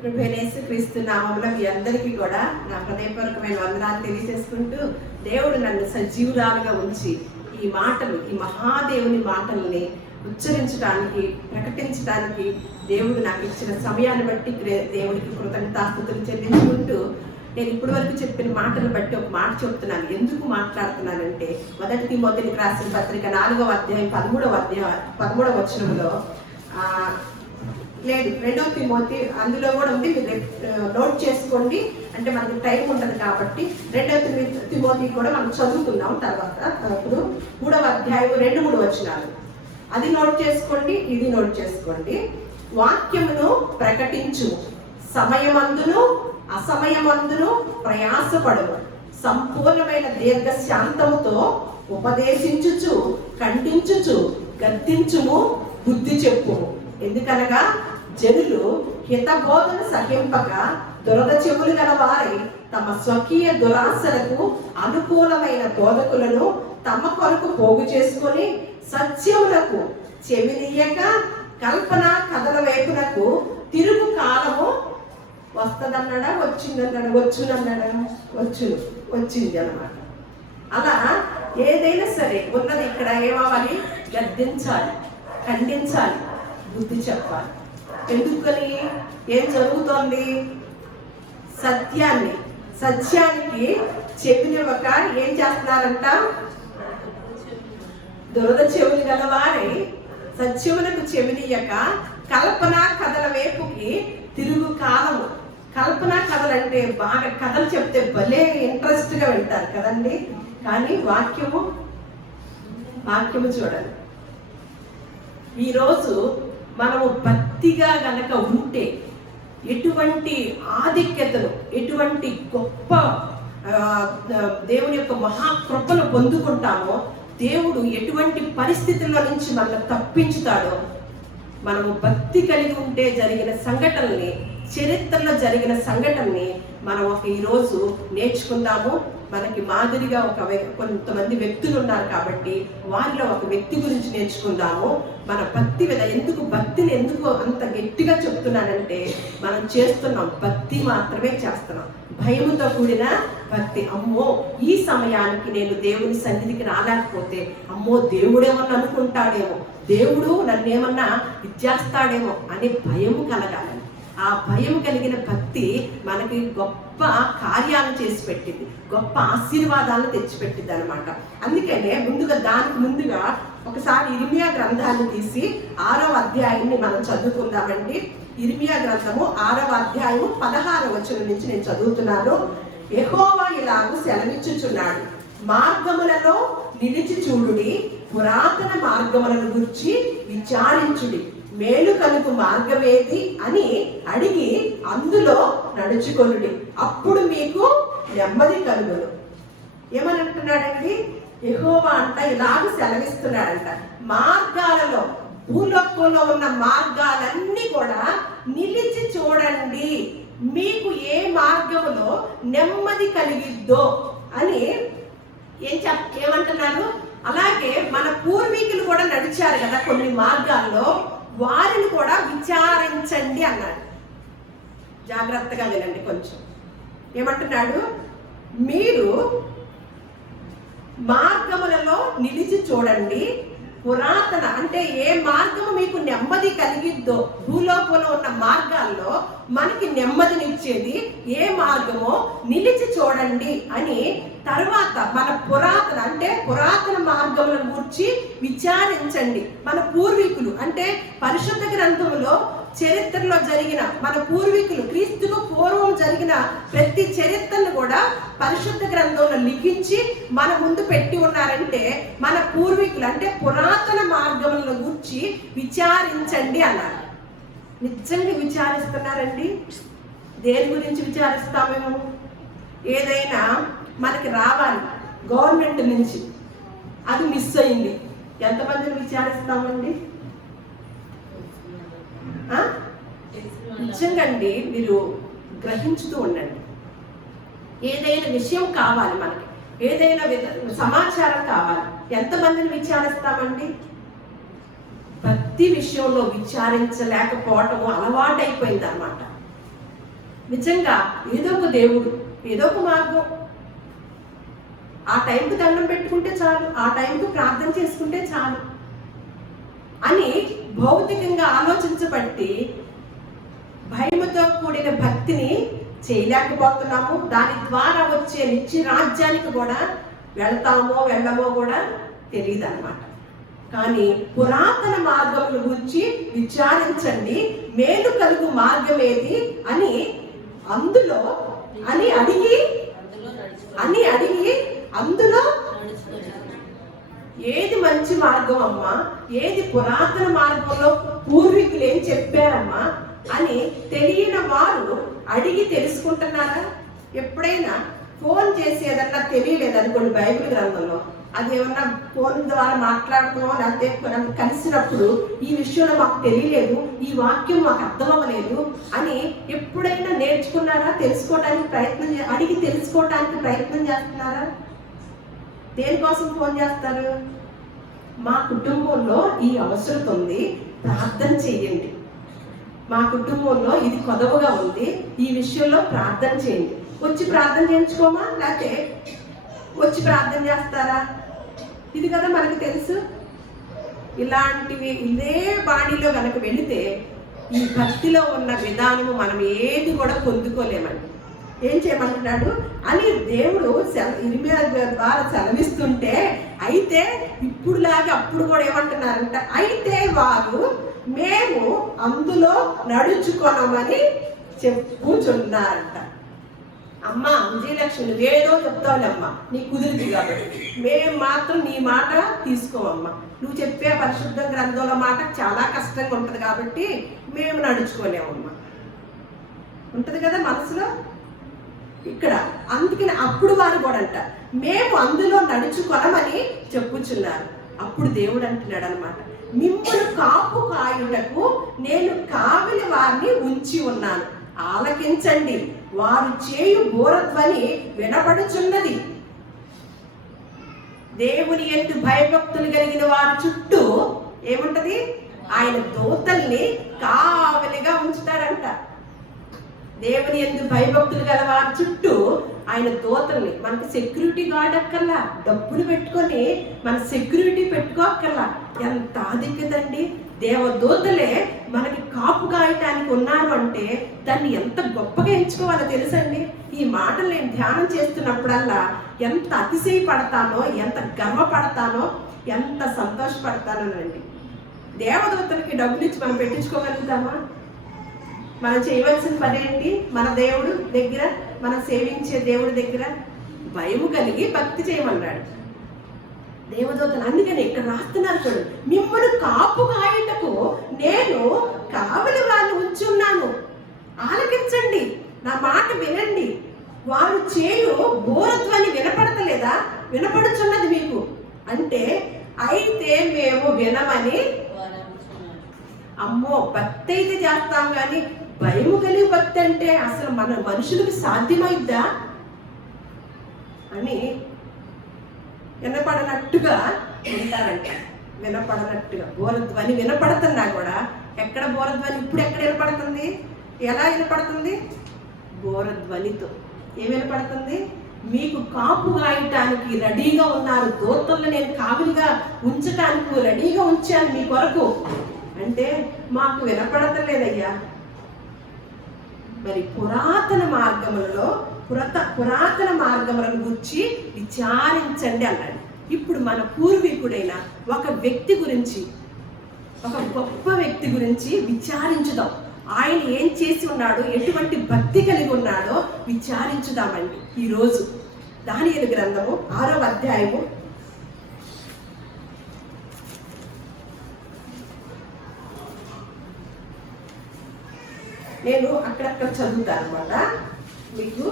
ప్రభువైన క్రీస్తు నామములో మీ అందరికీ కూడా నా హృదయపూర్వకమైన వందనాలు తెలియజేసుకుంటూ, దేవుడు నన్ను సజీవురాలుగా ఉంచి ఈ మాటలు, ఈ మహాదేవుని మాటల్ని ఉచ్చరించడానికి, ప్రకటించడానికి దేవుడు నాకు ఇచ్చిన సమయాన్ని బట్టి దేవుడికి కృతజ్ఞతాస్తుతులు చెల్లించుకుంటూ, నేను ఇప్పటి వరకు చెప్పిన మాటలు బట్టి ఒక మాట చెప్తున్నాను. ఎందుకు మాట్లాడుతున్నానంటే, మొదటి తిమోతికి రాసిన పత్రిక 4వ అధ్యాయం 13వ వచనంలో లేదు, 2వ తిమోతి అందులో కూడా ఉంది. మీరు నోట్ చేసుకోండి, అంటే మనకు టైం ఉంటుంది కాబట్టి 2వ తిమోతి కూడా మనం చదువుకుందాం తర్వాత. ఇప్పుడు 3వ అధ్యాయం 2-3 వచనాలు అది నోట్ చేసుకోండి, ఇది నోట్ చేసుకోండి. వాక్యమును ప్రకటించు, సమయమందును అసమయమందును ప్రయాసపడు, సంపూర్ణమైన దీర్ఘశాంతముతో ఉపదేశించుచు, ఖండించుచు, గద్దించుము, బుద్ధి చెప్పుము. ఎందుకనగా జనులు హితబోధన సహింపక దురద చెవులు గల వారి తమ స్వకీయ దురాశలకు అనుకూలమైన బోధకులను తమ కొరకు పోగు చేసుకొని సత్యములకు చెవినీయక కల్పన కథల వైపునకు తిరుగు కాలము వస్తుందన్నాడా, వచ్చిందన్నాడా? వచ్చింది అన్నమాట. అలా ఏదైనా సరే ఉన్నది ఇక్కడ ఏమవ్వాలి? గద్దించాలి, ఖండించాలి, బుద్ధి చెప్పాలి. ఎందుకని? ఏం జరుగుతోంది? సత్యానికి చెప్పినవక ఏం చేస్తున్నారంట? దురద చెవులు గలవారి సత్యములకు చెవినియక కల్పన కథల వైపుకి తిరుగు కాలము. కల్పన కథలు అంటే బాగా కథలు చెప్తే భలే ఇంట్రెస్ట్ గా వింటారు కదండి. కానీ వాక్యము చూడండి. ఈరోజు మనము భక్తిగా గనక ఉంటే ఎటువంటి ఆధిక్యతను, ఎటువంటి గొప్ప దేవుని యొక్క మహాకృపను పొందుకుంటామో, దేవుడు ఎటువంటి పరిస్థితుల్లో నుంచి మనల్ని తప్పించుతాడో, మనము భక్తి కలిగి ఉంటే జరిగిన సంఘటనల్ని, చరిత్రలో జరిగిన సంఘటనని మనం ఈరోజు నేర్చుకుందాము. మనకి మాదిరిగా కొంతమంది వ్యక్తులు ఉన్నారు కాబట్టి వారిలో ఒక వ్యక్తి గురించి నేర్చుకుందాము. మన భక్తి మీద భక్తిని ఎందుకు అంత గట్టిగా చెప్తున్నానంటే, మనం చేస్తున్నాం భక్తి మాత్రమే చేస్తున్నాం, భయముతో కూడిన భక్తి. అమ్మో, ఈ సమయానికి నేను దేవుని సన్నిధికి రాలేకపోతే అమ్మో దేవుడేమన్నా అనుకుంటాడేమో, దేవుడు నన్నేమన్నా ఇచ్చేస్తాడేమో అనే భయము కలగాలి. ఆ భయం కలిగిన భక్తి మనకి గొప్ప కార్యాలు చేసి పెట్టింది, గొప్ప ఆశీర్వాదాలను తెచ్చిపెట్టింది అనమాట. అందుకనే దానికి ముందుగా ఒకసారి ఇర్మియా గ్రంథాన్ని తీసి 6వ అధ్యాయాన్ని మనం చదువుకుందామండి. ఇర్మియా గ్రంథము 6వ అధ్యాయము 16వ వచనం నుంచి నేను చదువుతున్నాను. యెహోవా ఇలాగూ సెలవిచ్చుచున్నాడు, మార్గములలో నిలిచి చూడుడి, పురాతన మార్గములను గురించి విచారించుడి, మేలు కలుగు మార్గమేది అని అడిగి అందులో నడుచుకొనుడి, అప్పుడు మీకు నెమ్మది కలుగును. ఏమని అంటున్నాడండి? యెహోవా ఇలాగ సెలవిస్తున్నాడంట, మార్గాలలో, భూలోకంలో ఉన్న మార్గాలన్నీ కూడా నిలిచి చూడండి, మీకు ఏ మార్గములో నెమ్మది కలిగిద్దో అని ఏమంటున్నారు? అలాగే మన పూర్వీకులు కూడా నడిచారు కదా కొన్ని మార్గాల్లో, వారిని కూడా విచారించండి అన్నాడు. జాగ్రత్తగా వినండి కొంచెం. ఏమంటున్నాడు? మీరు మార్గములలో నిలిచి చూడండి, పురాతన అంటే ఏ మార్గము మీకు నెమ్మది కలిగిద్దో, భూలోకంలో ఉన్న మార్గాల్లో మనకి నెమ్మదినిచ్చేది ఏ మార్గమో నిలిచి చూడండి అని. తర్వాత మన పురాతన మార్గములను గురించి విచారించండి. మన పూర్వీకులు అంటే పరిశుద్ధ గ్రంథంలో చరిత్రలో జరిగిన మన పూర్వీకులు, క్రీస్తుకు పూర్వం జరిగిన ప్రతి చరిత్రను కూడా పరిశుద్ధ గ్రంథంలో లిఖించి మన ముందు పెట్టి ఉన్నారంటే మన పూర్వీకులు అంటే పురాతన మార్గములను గురించి విచారించండి అన్నారు. నిజంగా విచారిస్తున్నారండి? దేని గురించి విచారిస్తామేమో? ఏదైనా మనకి రావాలి గవర్నమెంట్ నుంచి, అది మిస్ అయింది, ఎంతమందిని విచారిస్తామండి? నిజంగా అండి, మీరు గ్రహించుతూ ఉండండి. ఏదైనా విషయం కావాలి మనకి, ఏదైనా సమాచారం కావాలి, ఎంతమందిని విచారిస్తామండి? భక్తి విషయంలో విచారించలేకపోవటము అలవాటైపోయింది అన్నమాట. నిజంగా ఏదో ఒక దేవుడు, ఏదో ఒక మార్గం, ఆ టైంకి దండం పెట్టుకుంటే చాలు, ఆ టైంకి ప్రార్థన చేసుకుంటే చాలు అని భౌతికంగా ఆలోచించబట్టి భయముతో కూడిన భక్తిని చేయలేకపోతున్నాము. దాని ద్వారా వచ్చే నిత్య రాజ్యానికి కూడా వెళ్తామో వెళ్ళమో కూడా తెలియదు అన్నమాట. కానీ పురాతన మార్గముల గురించి విచారించండి, మేలు కలుగు మార్గం ఏది అని అందులో అడిగి అందులో ఏది మంచి మార్గం అమ్మా, ఏది పురాతన మార్గంలో పూర్వీకులు ఏం చెప్పారమ్మా అని తెలియని వారు అడిగి తెలుసుకుంటున్నారా? ఎప్పుడైనా ఫోన్ చేసి ఏదన్నా తెలియలేదు అనుకోండి, బైబిల్ గ్రంథంలో అది ఏమన్నా ఫోన్ ద్వారా మాట్లాడుతున్నాం లేకపోతే కలిసినప్పుడు ఈ విషయంలో మాకు తెలియలేదు, ఈ వాక్యం మాకు అర్థం అవ్వలేదు అని ఎప్పుడైనా నేర్చుకున్నారా? తెలుసుకోవడానికి అడిగి తెలుసుకోవడానికి ప్రయత్నం చేస్తున్నారా? దేనికోసం ఫోన్ చేస్తారు? మా కుటుంబంలో ఈ అవసరం ఉంది, ప్రార్థన చెయ్యండి, మా కుటుంబంలో ఇది కొదవగా ఉంది, ఈ విషయంలో ప్రార్థన చేయండి. వచ్చి ప్రార్థన చేయించుకోమా, లేకపోతే వచ్చి ప్రార్థన చేస్తారా? ఇది కదా మనకు తెలుసు. ఇలాంటివి ఇదే బాడీలో కనుక వెళితే ఈ భక్తిలో ఉన్న విధానము మనం ఏది కూడా పొందుకోలేమండి. ఏం చేయమంటున్నాడు అని దేవుడు ఇర్మియా ద్వారా సెలవిస్తుంటే, అయితే ఇప్పుడులాగా అప్పుడు కూడా ఏమంటున్నారంట, అయితే వారు మేము అందులో నడుచుకోనమని చెప్పుచున్నారంట. అమ్మా విజయలక్ష్మి, నువ్వేదో చెప్తావులేమ్మా, నీ కుదిరింది కాబట్టి, మేము మాత్రం నీ మాట తీసుకోమమ్మా, నువ్వు చెప్పే పరిశుద్ధ గ్రంథంలో మాట చాలా కష్టంగా ఉంటుంది కాబట్టి మేము నడుచుకోలేమమ్మా. ఉంటుంది కదా మనసులో ఇక్కడ. అందుకని అప్పుడు వారు కూడా అంట మేము అందులో నడుచుకొనమని చెప్పుచున్నారు. అప్పుడు దేవుడు అంటున్నాడు అనమాట, మిమ్మల్ని కాపు కాయుటకు నేను కావలి వారిని ఉంచి ఉన్నాను, ఆలకించండి, వారు చేయు బోరధ్వని వినపడుచున్నది. దేవుని యందు భయభక్తులు కలిగిన వారి చుట్టూ ఏముంటది? ఆయన దూతల్ని కావలిగా ఉంచుతాడంట. దేవుని యందు భయభక్తులు గల వారి చుట్టూ ఆయన దూతల్ని, మనకి సెక్యూరిటీ గార్డ్ అక్కర్లా, డబ్బులు పెట్టుకొని మన సెక్యూరిటీ పెట్టుకోక్కర్లా. ఎంత ఆధిక్యతండి! దేవదూతలే మనకి కాపు కాయటానికి ఉన్నారు అంటే దాన్ని ఎంత గొప్పగా ఎంచుకోవాలో తెలుసండి. ఈ మాటలు నేను ధ్యానం చేస్తున్నప్పుడల్లా ఎంత అతిశయపడతానో, ఎంత గర్వపడతానో, ఎంత సంతోషపడతానోనండి. దేవదూతలకి డబ్బులు ఇచ్చి మనం పెట్టించుకోగలుగుతామా? మనం చేయవలసిన పని ఏంటి? మన దేవుడు దగ్గర, మనం సేవించే దేవుడి దగ్గర భయము కలిగి భక్తి చేయమన్నాడు దేవదూతలు. అందుకని ఇక్కడ రాస్తున్నారు చూడు, మిమ్మల్ని కాపు కాయుటకు నేను కావలి వారిని ఉంచున్నాను, ఆలకించండి, నా మాట వినండి, వారు చేయు బోరధ్వని వినపడతలేదా? వినపడుచున్నది మీకు అంటే, అయితే మేము వినమని. అమ్మో, భక్తి అయితే చేస్తాం కానీ భయము కలిగి భక్తి అంటే అసలు మన మనుషులకు సాధ్యమైద్దా అని వినపడనట్టుగా ఉంటారంట. వినపడనట్టుగా బోరధ్వని వినపడుతున్నా కూడా, ఎక్కడ బోరధ్వని ఇప్పుడు ఎక్కడ వినపడుతుంది? ఎలా వినపడుతుంది? బోరధ్వనితో. ఏం వినపడుతుంది? మీకు కాపు గాయటానికి రెడీగా ఉన్నారు దూతలను, నేను కావులుగా ఉంచటానికి రెడీగా ఉంచాను మీ కొరకు అంటే మాకు వినపడతలేదయ్యా. మరి పురాతన మార్గములను గురించి విచారించండి అన్నాడు. ఇప్పుడు మన పూర్వీకుడైన ఒక వ్యక్తి గురించి, ఒక గొప్ప వ్యక్తి గురించి విచారించుదాం. ఆయన ఏం చేసి ఉన్నాడో, ఎటువంటి భక్తి కలిగి ఉన్నాడో విచారించుదామండి ఈరోజు. దానియేలు గ్రంథము 6వ అధ్యాయము నేను అక్కడక్కడ చదువుతాను అనమాట. మీకు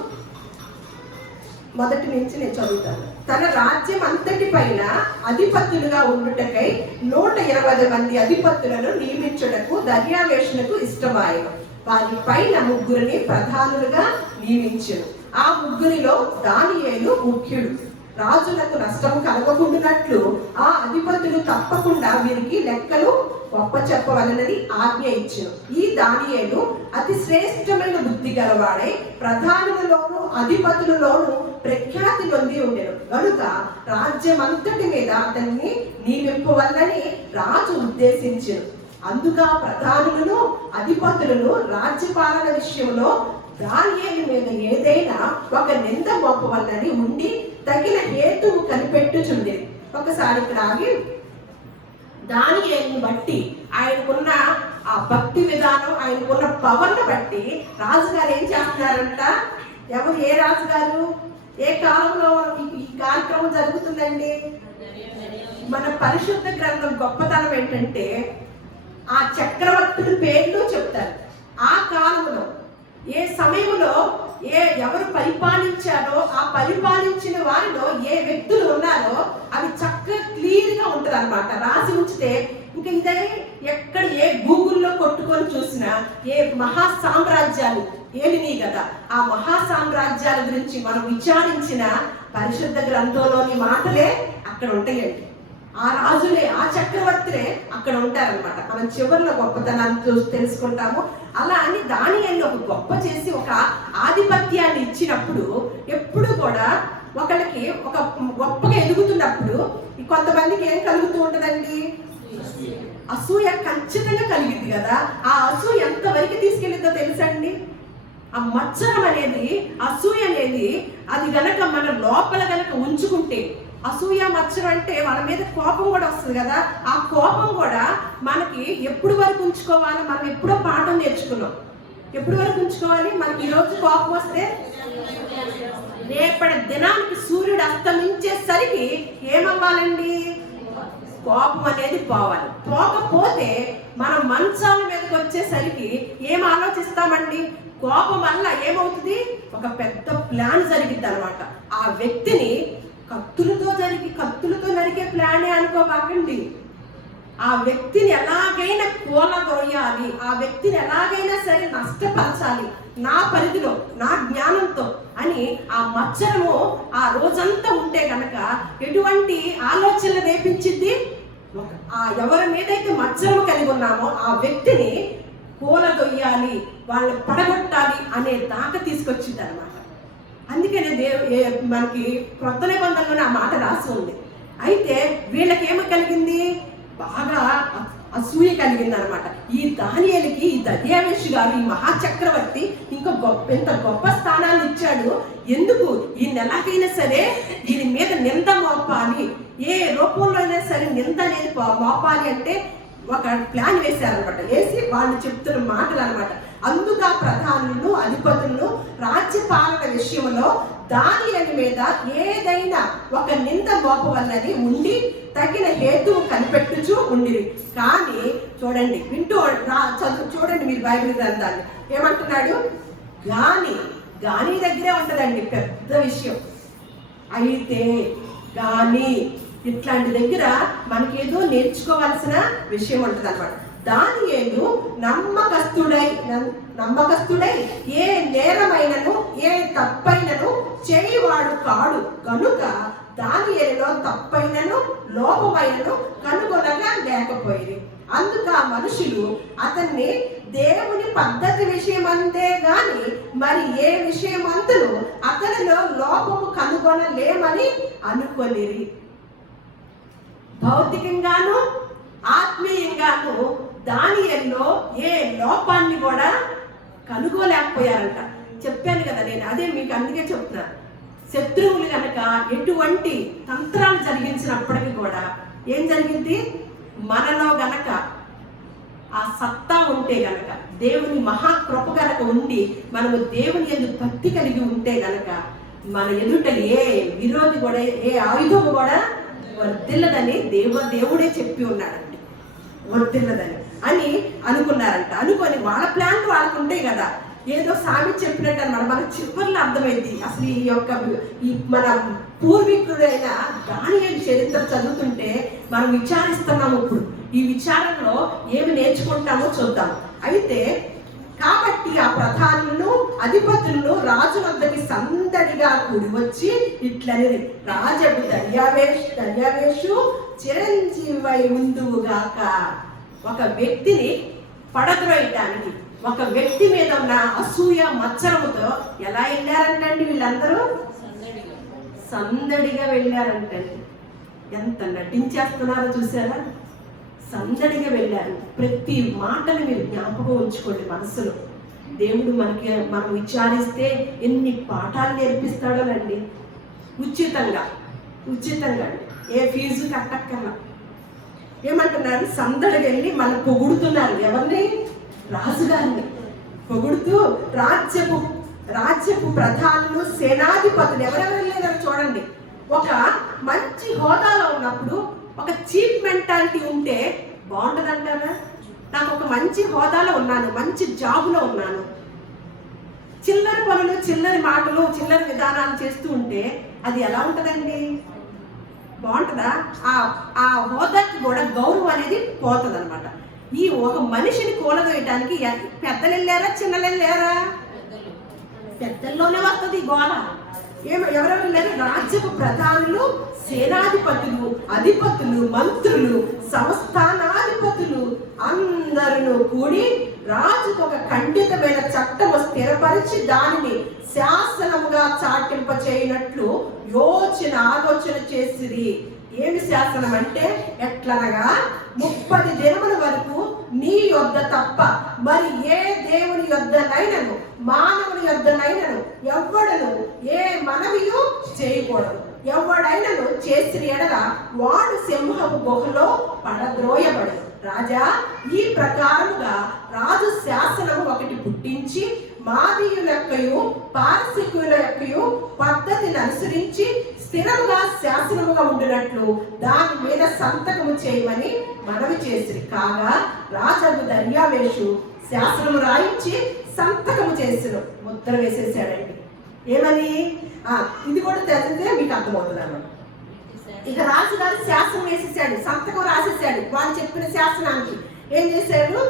మొదటి నుంచి నేను చదువుతాను. తన రాజ్యం అంతటి పైన అధిపతులుగా ఉండుటకై 120 మంది అధిపతులను నియమించుటకు దర్యావేషునకు ఇష్టమాయను. వారి పైన 3 ప్రధానులుగా నియమించెను. ఆ 3 దానియేలు ముఖ్యుడు. రాజులకు నష్టము కలగకుండానట్లు ఆ అధిపతులు తప్పకుండా వీరికి లెక్కలు గొప్ప చెప్పవలనని ఆజ్ఞ ఇచ్చెను. ఈ దానియేలు అతి శ్రేష్టమైన బుద్ధి గలవాడై ప్రధానులలోను అధిపతులలోను ప్రఖ్యాతి నొంది ఉండెను. కనుక రాజ్యమంతటి మీద అతన్ని నియమింపవల్లని రాజు ఉద్దేశించెను. అందుగా ప్రధానులను అధిపతులను రాజ్యపాలన విషయంలో దానియేలు మీద ఏదైనా ఒక నింద మోపవల్లని ఉండి తగిన హేతువు కనిపెట్టుచుండేది. ఒకసారి ఇక్కడ ఆగి దానియేలుని బట్టి ఆయనకున్న ఆ భక్తి విధానం, ఆయనకున్న పవర్ను బట్టి రాజుగారు ఏం చేస్తున్నారంట? ఎవరు? ఏ రాజుగారు? ఏ కాలంలో ఈ కార్యక్రమం జరుగుతుందండి? మన పరిశుద్ధ గ్రంథం గొప్పతనం ఏంటంటే ఆ చక్రవర్తుల పేర్లు చెప్తారు. ఆ కాలంలో ఏ సమయంలో ఎవరు పరిపాలించారో ఆ పరిపాలించిన వారిలో ఏ వ్యక్తులు ఉన్నారో అవి చక్కగా క్లియర్ గా ఉంటది అనమాట. రాసి ఉంచితే ఇంకా ఇదే ఎక్కడ ఏ గూగుల్లో కొట్టుకొని చూసినా ఏ మహా సామ్రాజ్యాలు ఏమిని కదా, ఆ మహా సామ్రాజ్యాల గురించి మనం విచారించిన పరిశుద్ధ గ్రంథంలోని మాటలే అక్కడ ఉంటాయండి. ఆ రాజులే, ఆ చక్రవర్తులే అక్కడ ఉంటారనమాట. మనం చివరిలో గొప్పతనాన్ని తెలుసుకుంటాము. అలా అని దానియేలుని ఒక గొప్ప చేసి ఒక ఆధిపత్యాన్ని ఇచ్చినప్పుడు ఎప్పుడు కూడా ఒకళ్ళకి ఒక గొప్పగా ఎదుగుతున్నప్పుడు కొంతమందికి ఏం కలుగుతూ ఉంటదండి? అసూయ ఖచ్చితంగా కలిగింది కదా. ఆ అసూయ ఎంతవరకు తీసుకెళ్ళిందో తెలుసండి? ఆ మత్సరం అనేది, అసూయ అనేది అది గనక మన లోపల గనక ఉంచుకుంటే, అసూయ మత్సరం అంటే మన మీద కోపం కూడా వస్తుంది కదా. ఆ కోపం కూడా మనకి ఎప్పుడు వరకు ఉంచుకోవాలి? మనం ఎప్పుడో పాఠం నేర్చుకున్నాం. ఎప్పుడు వరకు ఉంచుకోవాలి? మనకి ఈరోజు కోపం వస్తే రేపటి దినానికి సూర్యుడు అస్తమించేసరికి ఏమవ్వాలండి? కోపం అనేది పోవాలి. పోకపోతే మనం మంచాల మీదకి వచ్చేసరికి ఏం ఆలోచిస్తామండి? కోపం వల్ల ఏమవుతుంది? ఒక పెద్ద ప్లాన్ జరిగిద్ది అనమాట. ఆ వ్యక్తిని కత్తులతో నరికే ప్లానే అనుకోబాకండి. ఆ వ్యక్తిని ఎలాగైనా కూలదోయాలి, ఆ వ్యక్తిని ఎలాగైనా సరే నష్టపరచాలి నా పరిధిలో, నా జ్ఞానంతో అని ఆ మత్సరము ఆ రోజంతా ఉంటే గనక ఎటువంటి ఆలోచనలు రేపించింది? ఆ ఎవరి మీదైతే మత్సరము కలిగి ఉన్నామో ఆ వ్యక్తిని కూలదొయ్యాలి, వాళ్ళని పడగొట్టాలి అనే దాకా తీసుకొచ్చింది అనమాట. అందుకనే మనకి క్రొత్త నిబంధనలోనే ఆ మాట రాసి ఉంది. అయితే వీళ్ళకి ఏమి కలిగింది? బాగా అసూయ కలిగింది అనమాట. ఈ దానియేలుకి ఈ దర్యావేషు గారు, ఈ మహాచక్రవర్తి ఎంత గొప్ప స్థానాన్ని ఇచ్చాడు. ఎందుకు ఈయన ఎలాగైనా సరే ఈయన మీద నింద మోపాలి, ఏ రూపంలో అయినా సరే నింద అనేది మోపాలి అంటే ఒక ప్లాన్ వేశారనమాట. వేసి వాళ్ళు చెప్తున్న మాటలు అనమాట. అందుగా ప్రధానులను అధిపతులను రాజ్యపాలన విషయంలో దానియేలు మీద ఏదైనా ఒక నింద మోపవల్లని ఉండి తగిన హేతువు కనిపెట్టుచూ ఉండిరి. కానీ చూడండి, చూడండి మీరు బైబిల్ గ్రంథాన్ని ఏమంటున్నాడు? గాని దగ్గరే ఉంటదండి పెద్ద విషయం. అయితే గాని ఇట్లాంటి దగ్గర మనకేదో నేర్చుకోవాల్సిన విషయం ఉంటుంది అనమాట. దానియేలు నమ్మకస్తుడై ఏ నేరమైనను ఏ తప్పైనను చేయవాడు కాడు కనుక దానియేలులో తప్పైనను లోపమైనను కనుగొనగా లేకపోయింది. అందుక మనుషులు అతన్ని దేవుని పద్ధతి విషయమంతే గాని మరి ఏ విషయమంతను అతనిలో లోపము కనుగొనలేమని అనుకొనిరి. భౌతికంగాను ఆత్మీయంగాను దానియేలులో ఏ లోపాన్ని కూడా కనుగోలేకపోయారంట. చెప్పాను కదా నేను, అదే మీకు అందుకే చెప్తున్నా. శత్రువులు కనుక ఎటువంటి తంత్రాలు జరిగించినప్పటికీ కూడా ఏం జరిగింది? మనలో గనక ఆ సత్తా ఉంటే గనక, దేవుని మహాకృప గనక ఉండి మనము దేవుని యందు భక్తి కలిగి ఉంటే గనక మన ఎదుట ఏ విరోధి కూడా, ఏ ఆయుధము కూడా వర్ధిల్లదని దేవుడే చెప్పి ఉన్నాడండి. వర్ధిల్లదని అని అనుకున్నారంట. అనుకొని వాళ్ళ ప్లాన్ వాళ్ళకు ఉంటాయి కదా. ఏదో సామి చెప్పినట్టు అనమాట. మనకు చివరిలో అర్థమైంది అసలు ఈ మన పూర్వీకుడైన దానియేలు చరిత్ర చదువుతుంటే మనం విచారిస్తున్నాము. ఇప్పుడు ఈ విచారంలో ఏమి నేర్చుకుంటామో చూద్దాం. అయితే కాబట్టి ఆ ప్రధానులను అధిపతులను రాజు వద్దకి సందడిగా కూడి వచ్చి ఇట్లని, రాజు దర్యావేషు చిరంజీవై ఉందువుగాక. ఒక వ్యక్తిని పడద్రోయటానికి, ఒక వ్యక్తి మీద ఉన్న అసూయ మత్సరముతో ఎలా వెళ్ళారంటండి వీళ్ళందరూ? సందడిగా వెళ్ళారంటండి. ఎంత నటించేస్తున్నారో చూసారా? సందడిగా వెళ్ళారు. ప్రతి మాటని మీరు జ్ఞాపకం ఉంచుకోండి మనసులో. దేవుడు మనం విచారిస్తే ఎన్ని పాఠాలు నేర్పిస్తాడోనండి. ఉచితంగా అండి, ఏ ఫీజు కట్టక్కర్లా. ఏమంటున్నారు? సందడిగా వెళ్ళి మనం పొగుడుతున్నారు. ఎవరిని? రాజుగారిని పొగుడుతూ రాజ్యపు ప్రధానులు, సేనాధిపతులు ఎవరెవరు లేదని చూడండి. ఒక మంచి హోదాలో ఉన్నప్పుడు ఒక చీప్ మెంటాలిటీ ఉంటే బాగుంటుందంటారా? నాకు ఒక మంచి హోదాలో ఉన్నాను, మంచి జాబ్లో ఉన్నాను, చిల్లర పనులు, చిల్లరి మాటలు, చిల్లరి విధానాలు చేస్తూ ఉంటే అది ఎలా ఉంటుందండి? బాగుంటుందా? ఆ హోదాకి కూడా గౌరవం అనేది పోతుంది అనమాట. ఈ ఒక మనిషిని కూలదోయటానికి పెద్దలు వెళ్ళారా, చిన్నలు వెళ్ళారా? పెద్దల్లోనే వస్తుంది గోళ. ఎవరెవరు వెళ్ళారు? రాజ్యపు ప్రధానులు, సేనాధిపతులు, అధిపతులు, మంత్రులు, సంస్థానాధిపతులు అందరూ కూడి రాజుకు ఒక ఖండితమైన చట్టము స్థిరపరిచి దానిని శాసనముగా చాటింప చేయనట్లు ఆలోచన చేసిరి. ఏమి శాసనం అంటే? ఎట్లనగా 30 దినముల వరకు నీ యొద్ద తప్ప మరి ఏ దేవుని యొద్దనైనను మానవుని యొద్దనైనను ఎవ్వడను ఏ మనవియు చేయకూడదు. ఎవడైనను చేసిన ఎడల వాడు సింహపు గుహలో పడద్రోయబడు. రాజా, ఈ ప్రకారముగా రాజు శాసనము ఒకటి పుట్టించి మాదీయుల యొక్కయు పారసీకుల యొక్కయు పద్ధతిని అనుసరించి స్థిరముగా శాసనముగా ఉండినట్లు దాని మీద సంతకము చేయమని మనవి చేసిరి. కాగా రాజు దర్యావేషు శాసనము రాయించి సంతకము చేసిన ముద్ర వేసేసాడండి. ఏమని? ఇది కూడా తెలిస్తే మీకు అర్థమవుతుంది అన్నమాట. ఇక రాజుగారు శాసనం వేసేసాడు, సంతకం రాసేసాడు. వాళ్ళు చెప్పిన శాసనానికి ఏం చేశాడు?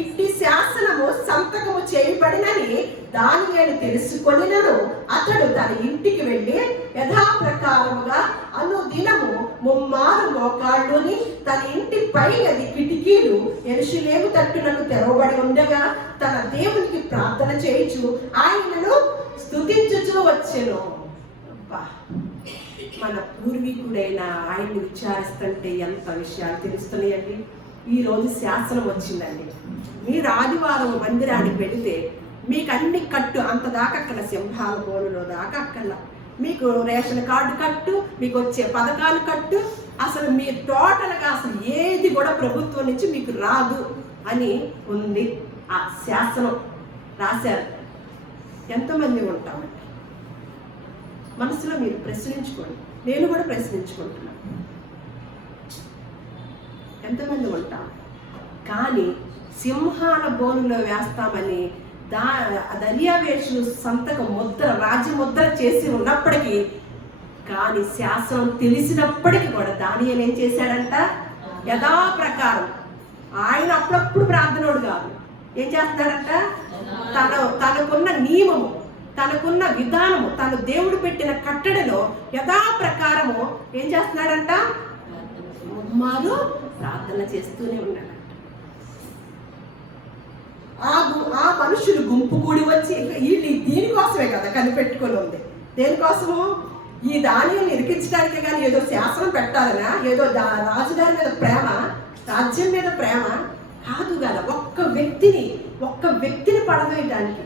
ఇట్టి శాసనము సంతకము చేయబడినని దానియేలు తెలుసుకొనినను అతడు తన ఇంటికి వెళ్ళి యథాప్రకారముగా అనుదినము 3 మారు మోకాళ్ళుని తన ఇంటి పై గది కిటికీలు యెరూషలేము తట్టులకు తెరవబడి ఉండగా తన దేవునికి ప్రార్థన చేయించు ఆయనను స్తుతించుచూ వచ్చెను. మన పూర్వీకుడైన ఆయన్ని విచారిస్తుంటే ఎంత విషయాలు తెలుస్తున్నాయండి. ఈ రోజు శాసనం వచ్చిందండి. మీరు ఆదివారం మందిరానికి వెళితే మీకు అన్ని కట్టు, అంత దాకా అక్కడ సింహాల బోనులో దాకా అక్కడ మీకు రేషన్ కార్డు కట్టు, మీకు వచ్చే పథకాలు కట్టు, అసలు మీ టోటల్గా అసలు ఏది కూడా ప్రభుత్వం నుంచి మీకు రాదు అని ఉంది. ఆ శాసనం రాశారు. ఎంతమంది ఉంటామండి? మనసులో మీరు ప్రశ్నించుకోండి. నేను కూడా ప్రశ్నించుకుంటున్నాను. ఎంతమంది ఉంటాం? కానీ సింహాల బోనులో వేస్తామని దర్యావేషు సంతకం రాజ్యముద్ర చేసి ఉన్నప్పటికీ, కానీ శాసనం తెలిసినప్పటికీ కూడా దానియేలు ఏం చేశాడంట? యథాప్రకారం. ఆయన అప్పుడప్పుడు ప్రార్థనోడు కాదు. ఏం చేస్తాడంట? తనకున్న నియమము, తనకున్న విధానము, తను దేవుడు పెట్టిన కట్టడిలో యథాప్రకారము ఏం చేస్తున్నాడంట? మారు ప్రార్థన చేస్తూనే ఉన్నాడంట. ఆ మనుషులు గుంపు కూడి వచ్చి వీళ్ళు దీనికోసమే కదా కనిపెట్టుకొని ఉంది. దేనికోసము? ఈ దానిని ఇరికించడానికే కానీ ఏదో శాసనం పెట్టాలనా, ఏదో రాజుగారి మీద ప్రేమ, రాజ్యం మీద ప్రేమ కాదు కదా. ఒక్క వ్యక్తిని పడవేయడానికి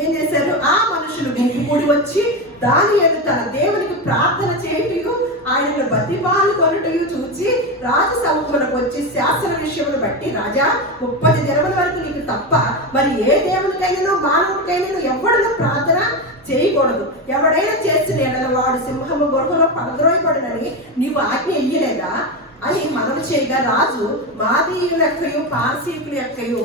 ఏం చేశారు? ఆ మనుషులు గుంపు కూడి వచ్చి దానియేలు తన దేవునికి ప్రార్థన చేయటయు ఆయనను బతిమాలు కొనటయు చూచి రాజు సముఖమునకు వచ్చి శాసన విషయమును బట్టి, రాజా, 30 దినముల వరకు నీకు తప్ప మరి ఏ దేవునికైనా మానవుడికైనా ఎవడను ప్రార్థన చేయకూడదు. ఎవడైనా చేసిన ఎడల వాడు సింహము గృహలో పడద్రోయబడునని నీవు ఆజ్ఞ ఇయ్యలేదా అని మనవి చేయగా, రాజు మాదీయుల యొక్కయు పారసీకుల యొక్కయు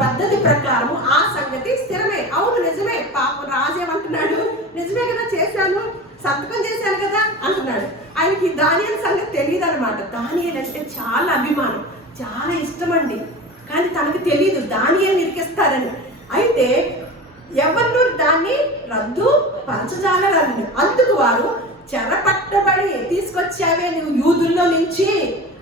పద్ధతి ప్రకారం ఆ సంగతి స్థిరమే. అవును, నిజమే. పాపం రాజు ఏమంటున్నాడు? నిజమే కదా, చేశాను, సంతకం చేశాను కదా అంటున్నాడు. ఆయనకి దానియేలు సంగతి తెలియదు అనమాట. దానియేలు అంటే చాలా అభిమానం, చాలా ఇష్టం అండి. కానీ తనకు తెలియదు దానియేలు ఇరికిస్తారని. అయితే ఎవరు దాన్ని రద్దు పరచజాలని. అందుకు వారు చెరపట్టబడి తీసుకొచ్చావే నువ్వు యూదుల్లో నుంచి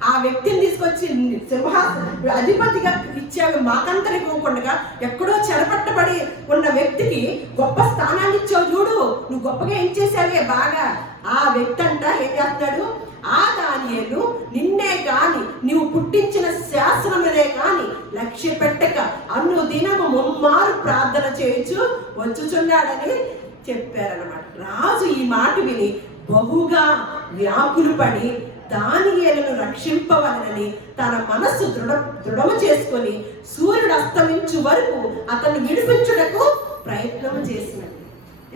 ఆ వ్యక్తిని తీసుకొచ్చి సింహాసనం అధిపతిగా ఇచ్చావు, మాకంతరి ఇవ్వకుండా ఎక్కడో చెరపట్టబడి ఉన్న వ్యక్తికి గొప్ప స్థానాన్ని ఇచ్చావు చూడు, నువ్వు గొప్పగా ఏం చేసావే బాగా. ఆ వ్యక్తి అంట ఏం చేస్తున్నాడు, ఆ దానియేలు నిన్నే కాని నీవు పుట్టించిన శాసనములనే కాని లక్ష్య పెట్టక అన్ను దినము ముమ్మారు ప్రార్థన చేయొచ్చు వచ్చుచున్నాడని చెప్పారన్నమాట. రాజు ఈ మాట విని బహుగా వ్యాకులు పడి దానియేలును రక్షింపవలనని తన మనస్సు దృఢము చేసుకొని సూర్యుడు అస్తమించు వరకు అతన్ని విడిపించుటకు ప్రయత్నం చేసినది.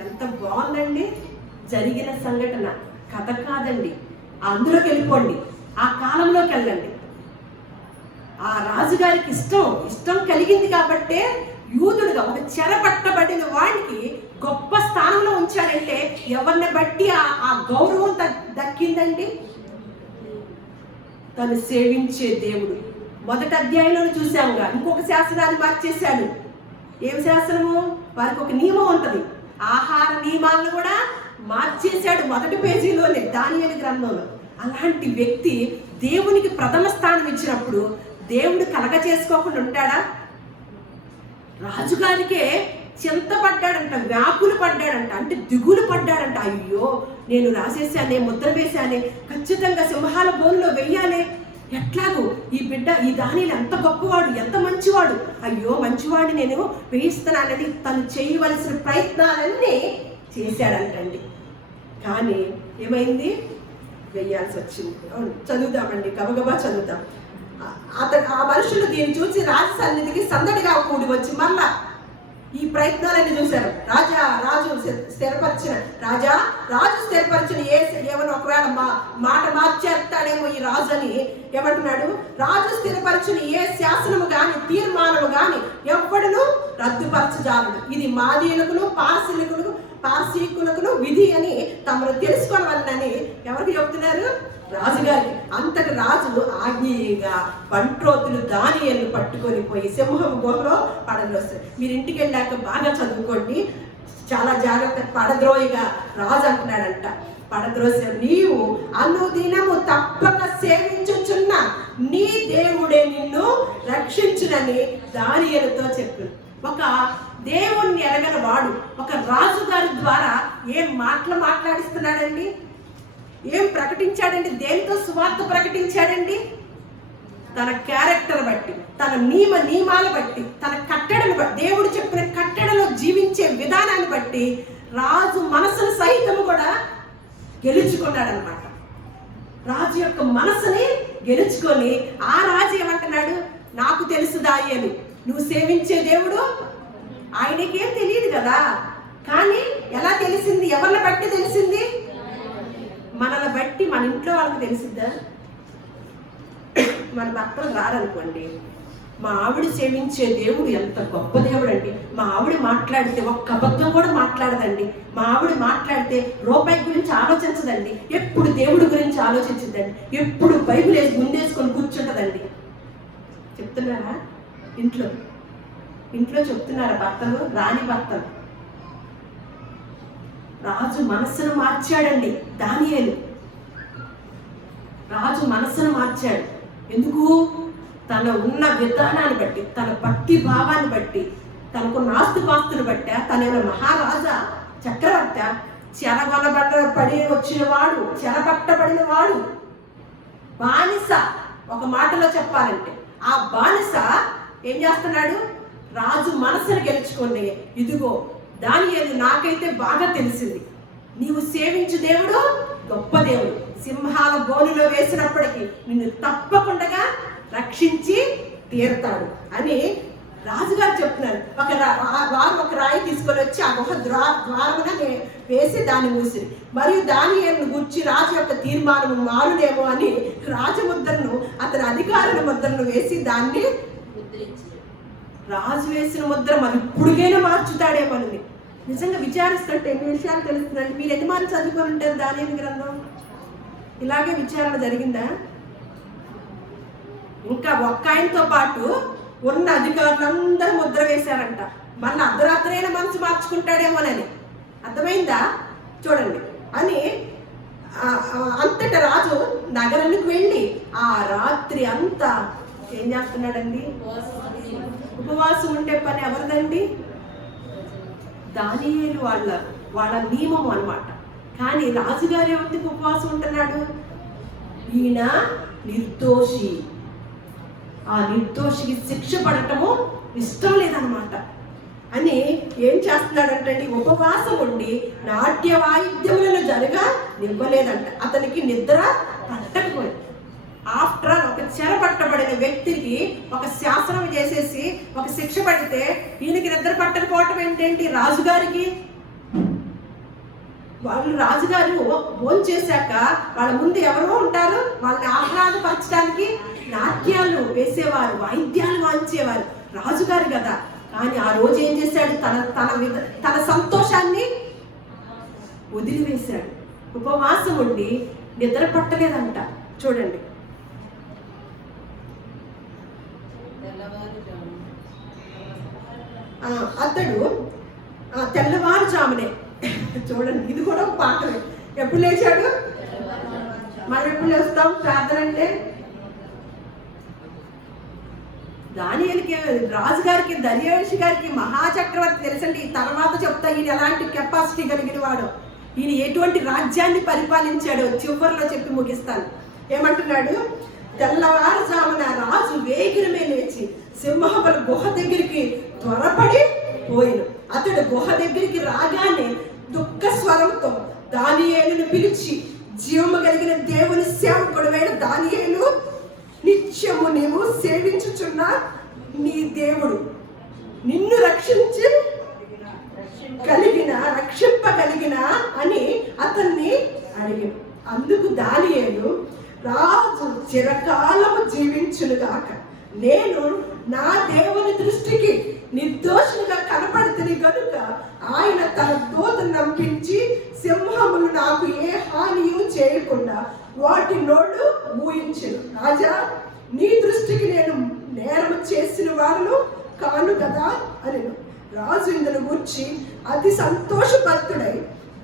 ఎంత బాగుందండి జరిగిన సంఘటన, కథ కాదండి. అందులోకి వెళ్ళిపోండి, ఆ కాలంలోకి వెళ్ళండి. ఆ రాజుగారికి ఇష్టం కలిగింది కాబట్టే యూదుడుగా ఒక చెరపట్టబడిన వాడికి గొప్ప స్థానంలో ఉంచాడంటే ఎవరిని బట్టి ఆ గౌరవం దక్కిందండి. తను సేవించే దేవుడు. మొదటి అధ్యాయంలో చూసాముగా, ఇంకొక శాసనాన్ని మార్చేశాడు. ఏం శాసనము? వారికి ఒక నియమం ఉంటుంది, ఆహార నియమాలను కూడా మార్చేశాడు మొదటి పేజీలోనే దానియేలు గ్రంథంలో. అలాంటి వ్యక్తి దేవునికి ప్రథమ స్థానం ఇచ్చినప్పుడు దేవుడు కలగ చేసుకోకుండా ఉంటాడా? రాజుగారికే చింతపడ్డాడంట, వ్యాకులు పడ్డాడంట, అంటే దిగులు పడ్డాడంట. అయ్యో నేను రాసేసానే, ముద్ర వేశానే, ఖచ్చితంగా సింహాల బోన్లో వెయ్యానే, ఎట్లాగూ ఈ బిడ్డ ఈ దానిలో ఎంత గొప్పవాడు, ఎంత మంచివాడు, అయ్యో మంచివాడిని నేను వేయిస్తున్నానని తను చేయవలసిన ప్రయత్నాలన్నీ చేశాడంటండి. కానీ ఏమైంది? వెయ్యాల్సి వచ్చింది. చదువుదామండి, గబగబా చదువుతాం. ఆ మనుషులు దీన్ని చూసి రాజు సన్నిధికి సందడిగా కూడి వచ్చి మళ్ళా ఈ ప్రయత్నాలన్నీ చూశారు. రాజు స్థిరపరిచిన ఏమన్నా ఒకవేళ మాట మార్చేస్తాడేమో ఈ రాజు అని ఏమంటున్నాడు, రాజు స్థిరపరిచిన ఏ శాసనము గాని తీర్మానము గాని ఎవ్వడును రద్దుపరచజాలడు, ఇది మాదీయులకును పార్సీకులకును విధి అని తమను తెలుసుకోవాలని ఎవరికి చెప్తున్నారు? రాజుగారికి. అంతటి రాజు ఆజ్ఞేయంగా బంట్రోతులు దానియేలును పట్టుకొని పోయి సింహం గుహలో పడద్రోస్తారు. మీరు ఇంటికి వెళ్ళాక బాగా చదువుకోండి, చాలా జాగ్రత్త. పడద్రోయిగా రాజు అంటున్నాడంట, పడద్రోసి నీవు అనుదినము తప్పక సేవించుచున్న నీ దేవుడే నిన్ను రక్షించునని దానియేలుతో చెప్పు. ఒక దేవుణ్ణి ఎరగని వాడు ఒక రాజుగారి ద్వారా ఏం మాట్లాడిస్తున్నాడండి, ఏం ప్రకటించాడండి, దేనితో సువార్త ప్రకటించాడండి? తన క్యారెక్టర్ బట్టి, తన నియమాలు బట్టి, తన కట్టడను బట్టి, దేవుడు చెప్పిన కట్టడలో జీవించే విధానాన్ని బట్టి రాజు మనసును సైతము కూడా గెలుచుకున్నాడనమాట. రాజు యొక్క మనసుని గెలుచుకొని ఆ రాజు ఏమంటున్నాడు, నాకు తెలుసు దానియేలు, నువ్వు సేవించే దేవుడు ఆయనకేం తెలియదు కదా. కానీ ఎలా తెలిసింది? ఎవరిని బట్టి తెలిసింది? మనల్ని బట్టి. మన ఇంట్లో వాళ్ళకి తెలిసిద్దా? మన భర్తలు రారనుకోండి, మా ఆవిడ సేవించే దేవుడు ఎంత గొప్ప దేవుడు అండి, మా ఆవిడ మాట్లాడితే ఒక్క అబద్ధం కూడా మాట్లాడదండి, మా ఆవిడ మాట్లాడితే రూపాయి గురించి ఆలోచించదండి, ఎప్పుడు దేవుడి గురించి ఆలోచించదండి, ఎప్పుడు బైబిల్ ముందేసుకొని కూర్చుంటదండి. చెప్తున్నారా? ఇంట్లో చెప్తున్నారా భర్తలు? రాని భర్తలు. రాజు మనస్సును మార్చాడండి దానియేలు. రాజు మనస్సును మార్చాడు. ఎందుకు? తన ఉన్న విధానాన్ని బట్టి, తన భక్తి భావాన్ని బట్టి, తనకున్న ఆస్తుపాస్తుని బట్టి, తన మహారాజా చక్రవర్తి చెరగొనబడి వచ్చిన వాడు, చెరపట్టబడిన వాడు, బానిస. ఒక మాటలో చెప్పాలంటే ఆ బానిస ఏం చేస్తున్నాడు? రాజు మనసును గెలుచుకోండి, ఇదిగో దానియేలు నాకైతే బాగా తెలిసింది, నీవు సేవించు దేవుడు గొప్ప దేవుడు, సింహాల బోనులో వేసినప్పటికీ నిన్ను తప్పకుండా రక్షించి తీరుతాడు అని రాజుగారు చెప్తున్నారు. వారు ఒక రాయి తీసుకొని వచ్చి ఆ గుహ ద్వారమున వేసి దాన్ని మూసిరి. మరియు దానియేలును గూర్చి రాజు యొక్క తీర్మానము మారునేమో అని రాజముద్రను, అతని అధికారుల ముద్రను వేసి దాన్ని రాజు వేసిన ముద్ర మరి ఇప్పుడుగైనా మార్చుతాడేమని నిజంగా విచారిస్తుంటే ఎన్ని విషయాలు తెలుస్తుందండి. మీరు ఎన్ని మార్లు చదువుకొని ఉంటారు దానియేలు గ్రంథం? ఇలాగే విచారణ జరిగిందా? ఇంకా ఒక్క ఆయనతో పాటు ఉన్న అధికారులందరూ ముద్ర వేశారంట. మళ్ళీ అర్ధరాత్రైనా మనసు మార్చుకుంటాడేమోనని. అర్థమైందా? చూడండి అని అంతటా రాజు నగరానికి వెళ్ళి ఆ రాత్రి అంతా ఏం చేస్తున్నాడండి? ఉపవాసం ఉండే పని ఎవరిదండి? దానియేలు వాళ్ళ నియమం అన్నమాట. కానీ రాజుగారు ఎవరికి ఉపవాసం ఉంటున్నాడు? ఈయన నిర్దోషి. ఆ నిర్దోషికి శిక్ష పడటము ఇష్టం లేదనమాట అని ఏం చేస్తున్నాడంటే ఉపవాసం ఉండి నాట్య వాయిద్యములను జరగనివ్వలేదంట. అతనికి నిద్ర పట్టకపోయింది. ఆఫ్టర్ ఆల్ ఒక చెరపట్టబడిన వ్యక్తికి ఒక శాసనం చేసేసి ఒక శిక్ష పడితే ఈయనకి నిద్ర పట్టకపోవటం ఏంటండి? రాజుగారికి రాజుగారు భోజనం చేశాక వాళ్ళ ముందు ఎవరో ఉంటారు, వాళ్ళని ఆహ్లాదపరచడానికి నాట్యాలు వేసేవారు, వాయిద్యాలు వాయించేవారు రాజుగారు కదా. కానీ ఆ రోజు ఏం చేశాడు? తన సంతోషాన్ని వదిలివేశాడు. ఉపవాసం ఉండి నిద్ర పట్టలేదంట. చూడండి, అతడు తెల్లవారుజామునే, చూడండి ఇది కూడా ఒక పాఠమే. ఎప్పుడు లేచాడు? మనం ఎప్పుడు లేస్తాం ప్రార్థన అంటే? దానియేలుకి, రాజుగారికి, దర్యావేషు గారికి, మహాచక్రవర్తి తెలుసండి. తర్వాత చెప్తా ఈయన ఎలాంటి కెపాసిటీ కలిగిన వాడు, ఈయన ఎటువంటి రాజ్యాన్ని పరిపాలించాడో చివరిలో చెప్పి ముగిస్తాను. ఏమంటున్నాడు? తెల్లవారుజామున రాజు వేగిరమే లేచి సింహముల గుహ దగ్గరికి త్వరపడి పోయిను. అతడు గుహ దగ్గరికి రాగానే దుఃఖ స్వరంతో దానియేలును పిలిచి, జీవము కలిగిన దేవుని సేవకుడైన దానియేలు, నిత్యము నీవు సేవించుచున్న నీ దేవుడు నిన్ను రక్షింపగలిగిన అని అతన్ని అడిగాడు. అందుకు దానియేలు, రాజు చిరకాలము జీవించునుగాక, నేను నా దేవుని దృష్టికి నిర్దోషులుగా కనపడుతుంది కనుక ఆయన తన దూతను నంపించి సింహములు నాకు ఏ హానియు చేయకుండా వాటి నోళ్ళు మూయించెను. రాజా, నీ దృష్టికి నేను నేరము చేసిన వాడును కాను కదా అని రాజు ఇందును గూర్చి అతి సంతోషభరితుడై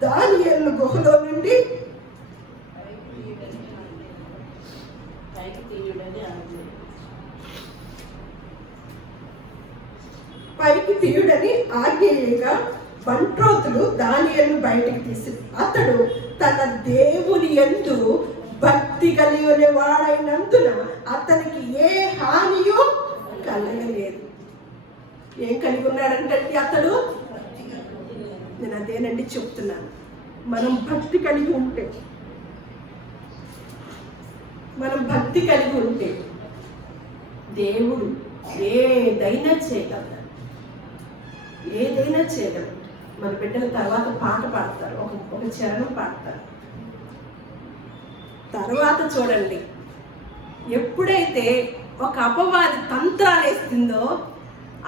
దానియేలు గుహలో నుండి పైకి తీయుడని ఆజ్ఞగా బంట్రోతులు దానియేలును బయటికి తీసి, అతడు తన దేవుని యందు భక్తి కలిగిన వాడైనందున అతనికి ఏ హానియు కలగలేదు. ఏం కలిగి ఉన్నాడంటే అతడు? నేను అదేనండి చెప్తున్నాను. మనం భక్తి కలిగి ఉంటే దేవుడు ఏదైనా చేయగలడు. మన బిడ్డల తర్వాత పాట పాడతారు, ఒక చరణం పాడతారు. తర్వాత చూడండి, ఎప్పుడైతే ఒక అపవాది తంత్రాలు వేస్తుందో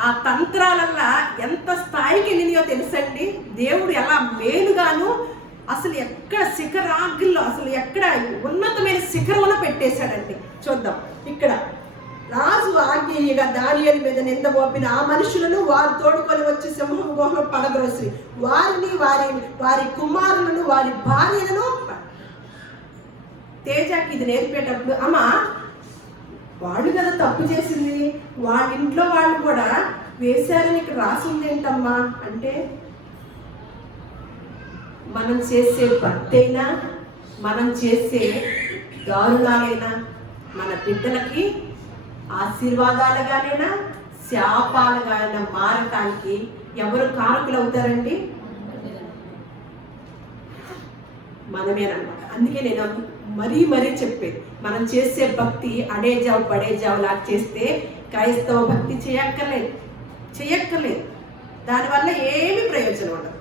ఆ తంత్రాలల్లా ఎంత స్థాయికి వెళ్ళినాయో తెలుసండి. దేవుడు ఎలా మేలుగాను అసలు ఎక్కడ శిఖరాగ్రిలో, అసలు ఎక్కడ ఉన్నతమైన శిఖరంలో పెట్టేశాడండి. చూద్దాం, ఇక్కడ రాజు ఆజ్ఞగా దానియేలు మీద నింద మోపిన ఆ మనుషులను వారు తోడుకొని వచ్చి సింహం గుహలో పడద్రోసి వారిని, వారి కుమారులను, వారి భార్యలను. తేజకి ఇది నేర్పేటప్పుడు, అమ్మా వాళ్ళు కదా తప్పు చేసింది, వాళ్ళ ఇంట్లో వాళ్ళు కూడా వేశారని ఇక్కడ రాసింది ఏంటమ్మా అంటే, మనం చేసే భక్తైనా, మనం చేసే దారుణాలైనా మన బిడ్డలకి ఆశీర్వాదాలుగానైనా శాపాలుగానైనా మారటానికి ఎవరు కారకులు అవుతారండి? మనమేనమాట. అందుకే నేను మరీ చెప్పేది, మనం చేసే భక్తి అడేజావు పడేజావు లాగా చేస్తే క్రైస్తవ భక్తి చేయక్కర్లేదు. దానివల్ల ఏమి ప్రయోజనం ఉండదు.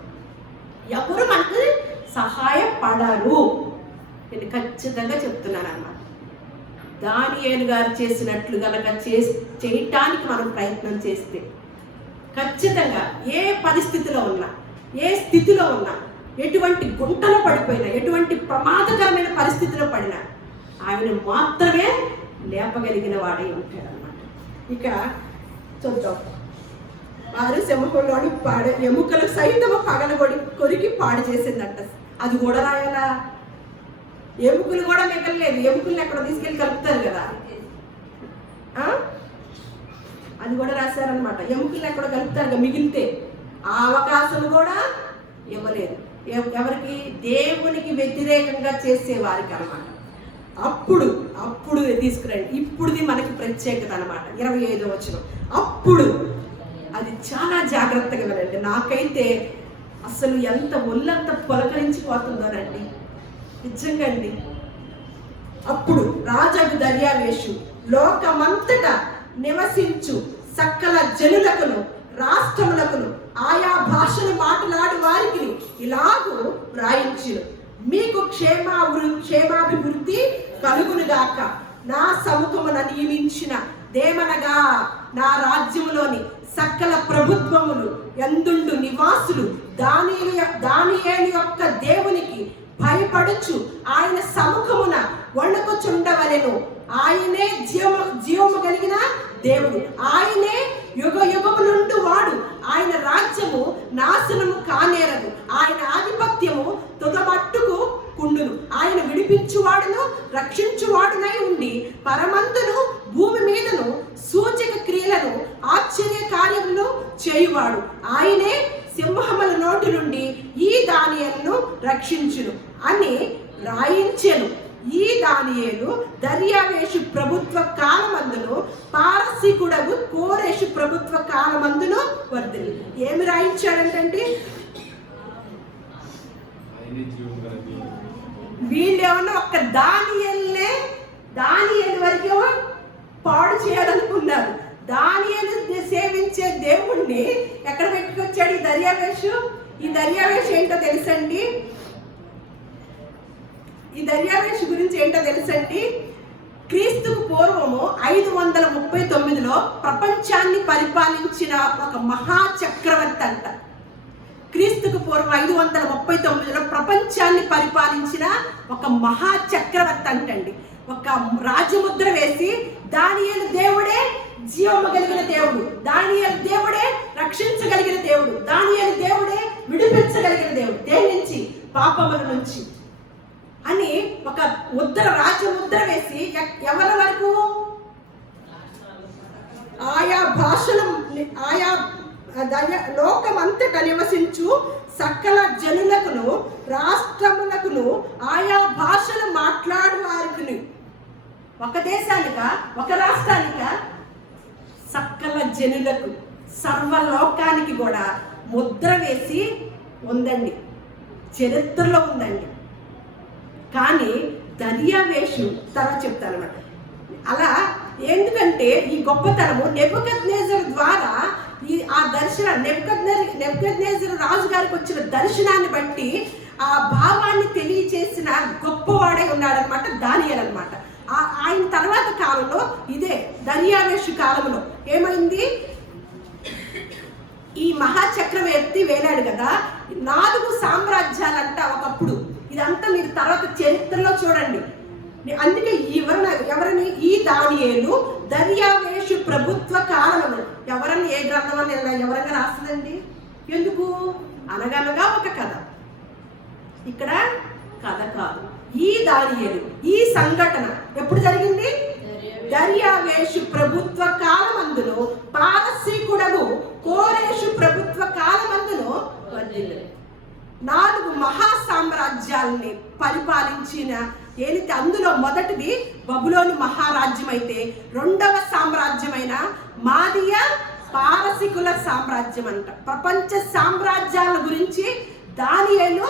ఎవరు మనకు సహాయపడరు. నేను ఖచ్చితంగా చెప్తున్నాను అన్నమాట. దానియేలు గారు చేసినట్లు గనక చేయటానికి మనం ప్రయత్నం చేస్తే ఖచ్చితంగా ఏ పరిస్థితిలో ఉన్నా, ఏ స్థితిలో ఉన్నా, ఎటువంటి గుంటలో పడిపోయినా, ఎటువంటి ప్రమాదకరమైన పరిస్థితిలో పడినా ఆయన మాత్రమే లేపగలిగిన వాడై ఉంటాడు అన్నమాట. ఇక చూద్దాం, వారు సింహంలోని ఎముకలు సైతము కొరికి పాడు చేసిందంట. అది కూడా రాయాలా? ఎముకలు కూడా మిగలలేదు. ఎముకల్ని ఎక్కడ తీసుకెళ్ళి కలుపుతారు కదా, అది కూడా రాశారనమాట. ఎముకల్ని ఎక్కడ కలుపుతారు మిగిలితే ఆ అవకాశం కూడా ఇవ్వలేదు. ఎవరికి? దేవునికి వ్యతిరేకంగా చేసేవారికి అనమాట. అప్పుడు తీసుకురండి. ఇప్పుడుది మనకి ప్రత్యేకత అనమాట. 25వ వచనం. అప్పుడు అది చాలా జాగ్రత్తగా వినండి. నాకైతే అసలు ఎంత ఒళ్ళంత పులకరించిపోతుందోనండి, నిజంగా అండి. అప్పుడు రాజగు దర్యావేషు లోకమంతటా నివసించు సకల జనులకును రాష్ట్రములకును ఆయా భాషను మాట్లాడు వారికి ఇలాగూ వ్రాయించును, మీకు క్షేమాభివృద్ధి కలుగునుగాక. నా సముఖమున నియమించిన దేమనగా నా రాజ్యములోని సకల ప్రభుత్వములు ఎందుండు నివాసులు దానియేలు యొక్క దేవునికి భయపడుచు ఆయన సముఖమున వణుకుచుండవలెను. ఆయనే జీవము కలిగిన దేవుడు, ఆయనే యుగ యుగములుండు వాడు. ఆయన రాజ్యము నాశనము కానేరదు, ఆయన ఆధిపత్యము తుదమట్టుకు కుండును. ఆయన విడిపించువాడును రక్షించువాడునై ఉండి పరమంతును భూమి మీదను సూచక క్రియలను ఆశ్చర్య కార్యములు చేయువాడు. ఆయనే సింహముల నోటి నుండి ఈ దానియేలును రక్షించును అని రాయించెను. ఈ దానియేలు దర్యావేషు ప్రభుత్వ కాలమందును పారసీకుడగు కోరేషు ప్రభుత్వ కాలమందును వర్ధిల్లి. ఏమి రాయించాడంటే వీళ్ళేమన్నా ఒక్క దానియేలు వరకు పాడు చేయాలనుకున్నారు. దానియేలు సేవించే దేవుణ్ణి ఎక్కడ పెట్టుకొచ్చాడు ఈ దర్యావేషు? ఈ దర్యావేషు ఏంటో తెలుసండి? ఈ దర్యావేషు గురించి ఏంటో తెలుసండి? క్రీస్తుకు పూర్వము 539లో ప్రపంచాన్ని పరిపాలించిన ఒక మహా చక్రవర్తి అంట. క్రీస్తుకు పూర్వం 539లో ప్రపంచాన్ని పరిపాలించిన ఒక మహా చక్రవర్తి అంటండి. ఒక రాజముద్ర వేసి దానియేలు దేవుడే జీవము కలిగిన దేవుడు, దానియేలు దేవుడే రక్షించగలిగిన దేవుడు, దానియేలు దేవుడే విడిపించగలిగిన దేవుడు. దేని నుంచి? పాపముల నుంచి అని ఒక రాజముద్ర వేసి ఎవరి వరకు? ఆయా భాషలు, ఆయా లోకమంతటా నివసించు సకల జనులకును రాష్ట్రములకును ఆయా భాషలు మాట్లాడు వారికి, ఒక దేశానిక ఒక రాష్ట్రానిక సకల జనులకు సర్వలోకానికి కూడా ముద్ర వేసి ఉందండి, చరిత్రలో ఉందండి. కానీ దర్యావేషు తర్వాత చెప్తానమాట. అలా ఎందుకంటే ఈ గొప్పతనము నెబుకద్నెజరు ద్వారా ఆ దర్శనం నెబుకద్నెజరు రాజు గారికి వచ్చిన దర్శనాన్ని బట్టి ఆ భావాన్ని తెలియచేసిన గొప్పవాడై ఉన్నాడనమాట దానియేలు అనమాట. ఆయన తర్వాత కాలంలో ఇదే దర్యావేషు కాలంలో ఏమైంది? ఈ మహాచక్రవర్తి వేలాడు కదా, 4 సామ్రాజ్యాలంట ఒకప్పుడు. ఇదంతా మీరు తర్వాత చరిత్రలో చూడండి. అందుకే ఎవరిని? ఈ దానియేలు దర్యావేషు ప్రభుత్వ కాలంలో. ఎవరన్నా ఏ గ్రంథం అని ఎవరైనా రాస్తుందండి? ఎందుకు? అనగనగా ఒక కథ, ఇక్కడ కథ కాదు. ఈ దానియేలు ఈ సంఘటన ఎప్పుడు జరిగింది? దర్యావేషు ప్రభుత్వ కాలమందులో పారసీకుడగు కోరేషు ప్రభుత్వ కాలమందులో వర్ధిల్లి 4 మహా సామ్రాజ్యాలని పరిపాలించిన ఏదైతే అందులో మొదటిది బబులోని మహారాజ్యం అయితే, 2వ సామ్రాజ్యమైన మాదియ పారసీకుల సామ్రాజ్యం అంట. ప్రపంచ సామ్రాజ్యాల గురించి దానియేలు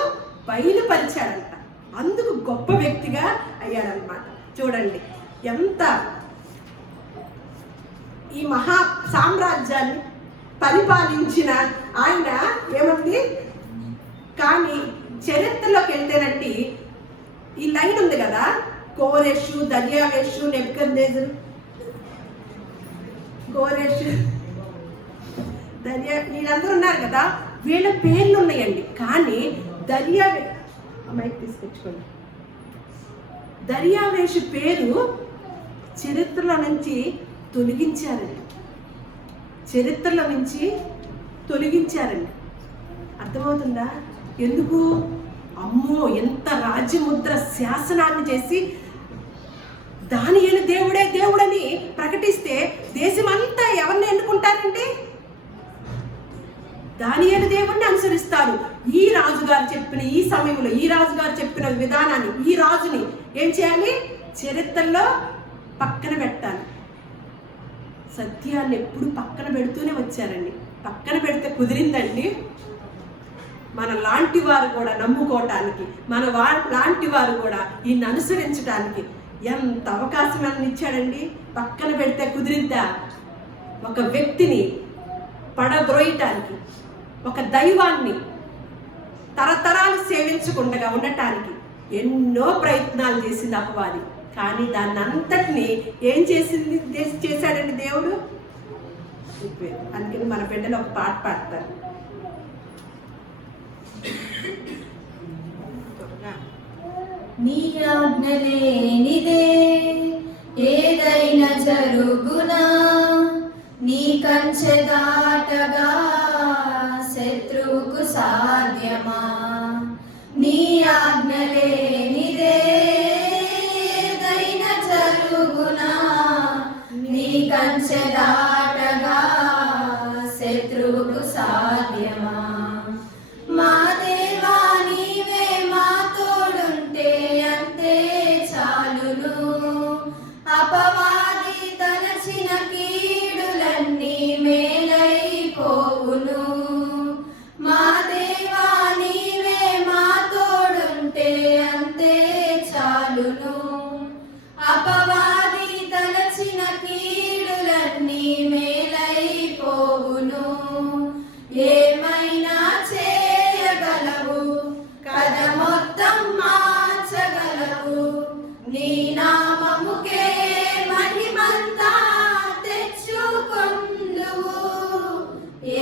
బయలుపరిచాడంట. అందుకు గొప్ప వ్యక్తిగా అయ్యాడనమాట. చూడండి ఎంత ఈ మహా సామ్రాజ్యాన్ని పరిపాలించిన ఆయన ఏమంది. కానీ చరిత్రలోకి వెళ్తేనంటే ఈ లైన్ ఉంది కదా, కోరేషు, దర్యావేషు, నెబుకద్నెజరు, కోరేషు, వీళ్ళందరూ ఉన్నారు కదా, వీళ్ళ పేర్లు ఉన్నాయండి. కానీ తీసుకొచ్చుకోండి, దర్యావేషు పేరు చరిత్రలో నుంచి తొలగించారండి. చరిత్రలో నుంచి తొలగించారండి. అర్థమవుతుందా? ఎందుకు? అమ్మో, ఎంత రాజ్యముద్ర శాసనాన్ని చేసి దానియేలు దేవుడే దేవుడని ప్రకటిస్తే దేశమంతా ఎవరిని ఎన్నుకుంటారంటే దానియేలు దేవుణ్ణి అనుసరిస్తారు. ఈ రాజుగారు చెప్పిన ఈ సమయంలో ఈ రాజుగారు చెప్పిన విధానాన్ని, ఈ రాజుని ఏం చేయాలి? చరిత్రలో పక్కన పెట్టాలి. సత్యాన్ని ఎప్పుడు పక్కన పెడుతూనే వచ్చారండి. పక్కన పెడితే కుదిరిందండి? మన లాంటి వారు కూడా నమ్ముకోవటానికి, మన లాంటి వారు కూడా ఈయన్ని అనుసరించడానికి ఎంత అవకాశం అని ఇచ్చాడండి. పక్కన పెడితే కుదిరిద్దా? ఒక వ్యక్తిని పడద్రోయటానికి, ఒక దైవాన్ని తరతరాలు సేవించకుండా ఉండటానికి ఎన్నో ప్రయత్నాలు చేసింది అపవాది. కానీ దాన్ని అంతటినీ ఏం చేశాడండి దేవుడు? అందుకని మన బిడ్డలు ఒక పాట పాడతారు. నీ ఆజ్ఞ లేనిదే ఏదైనా జరుగునా, నీ కంచె దాటగా శత్రువుకు సాధ్యమా? నీ ఆజ్ఞ లేనిదే ఏదైనా జరుగునా, నీ కంచె దాటగా శత్రువుకు సాధ్యమా? మా దేవా నీవే మా తోడుంటే అంతే చాలును, అపవాది తలచిన కీడులన్నీ మేలైపోవును. మా దేవా నీవే మా తోడుంటే అంతే చాలును, అపవాది తలచిన కీడులన్నీ మేలైపోవును. ఏమైనా చేయగలవు కదా, మొత్తం మార్చగలవు. నీ నామముకే మహిమంతా తెచ్చుకొందువు.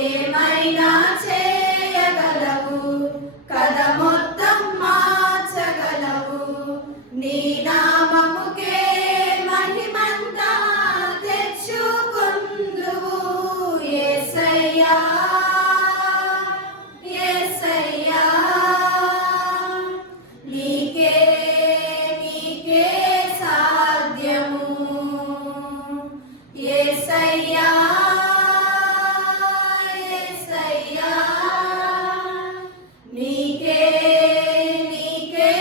ఏమైనా చేయగలవు కదా, మొత్తం మార్చగలవు. నీ నామముకే మహిమంతా తెచ్చుకొందువు. యేసయ్యా యేసయ్యా, నీకే నీకే సాధ్యము. యేసయ్యా యేసయ్యా, నీకే నీకే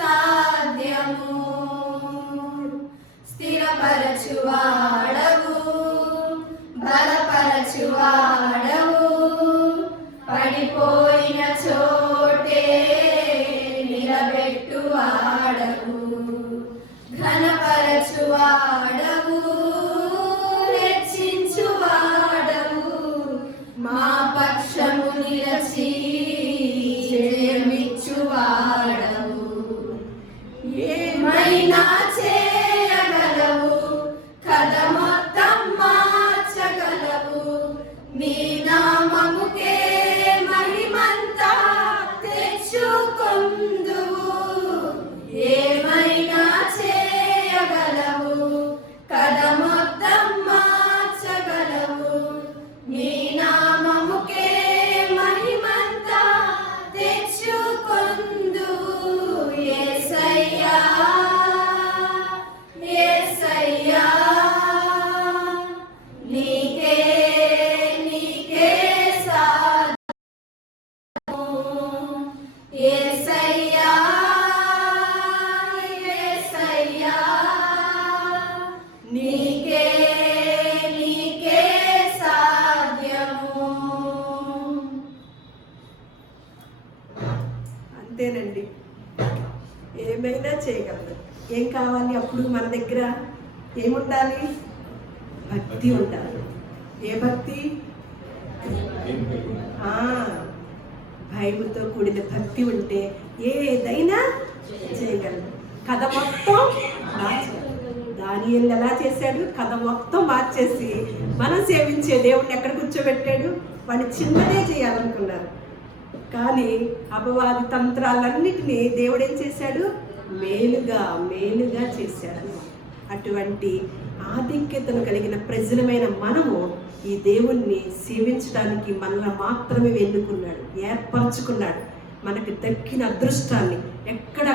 సాధ్యము. స్థిరపరచువాడవు, బలపరచువాడవు, పడిపోయిన చోటే నిలబెట్టువాడవు. ఘనపరచువాడవు, హెచ్చించువాడవు, మా పక్షము నిలచి జయమిచ్చువాడవు. ఏమైనా చేయగలవు కదా, మొత్తం మార్చగలవు. నీ నామముకే మహిమంతా తెచ్చుకొందువు. ఏమైనా చేయగలవు కదా, మొత్తం మార్చగలవు. నీ నామముకే మహిమంతా తెచ్చుకొందువు. యేసయ్యా యేసయ్యా, నీకే నీకే సాధ్యము. యేసయ్యా యేసయ్యా, నీకే నీకే సాధ్యము. అంతేనండి, ఏమైనా చేయగలరు. ఏం కావాలి అప్పుడు? మన దగ్గర ఏముండాలి? భక్తి ఉండాలి. ఏ భక్తి? భయముతో కూడిన భక్తి ఉంటే ఏదైనా చేయగలరు. కథ మొత్తం దానియేలు ఎలా చేశాడు? కథ మొత్తం మార్చేసి మనం సేవించే దేవుడిని ఎక్కడ కూర్చోబెట్టాడు? వాడిని చిన్నదే చేయాలనుకున్నారు. కానీ అపవాది తంత్రాలన్నిటినీ దేవుడు ఏం చేశాడు? మేలుగా మేలుగా చేశాడు. అటువంటి ఆధిక్యతను కలిగిన ప్రజలమైన మనము ఈ దేవుణ్ణి సేవించడానికి మనల్ని మాత్రమే ఎన్నుకున్నాడు, ఏర్పరచుకున్నాడు. మనకి దక్కిన అదృష్టాన్ని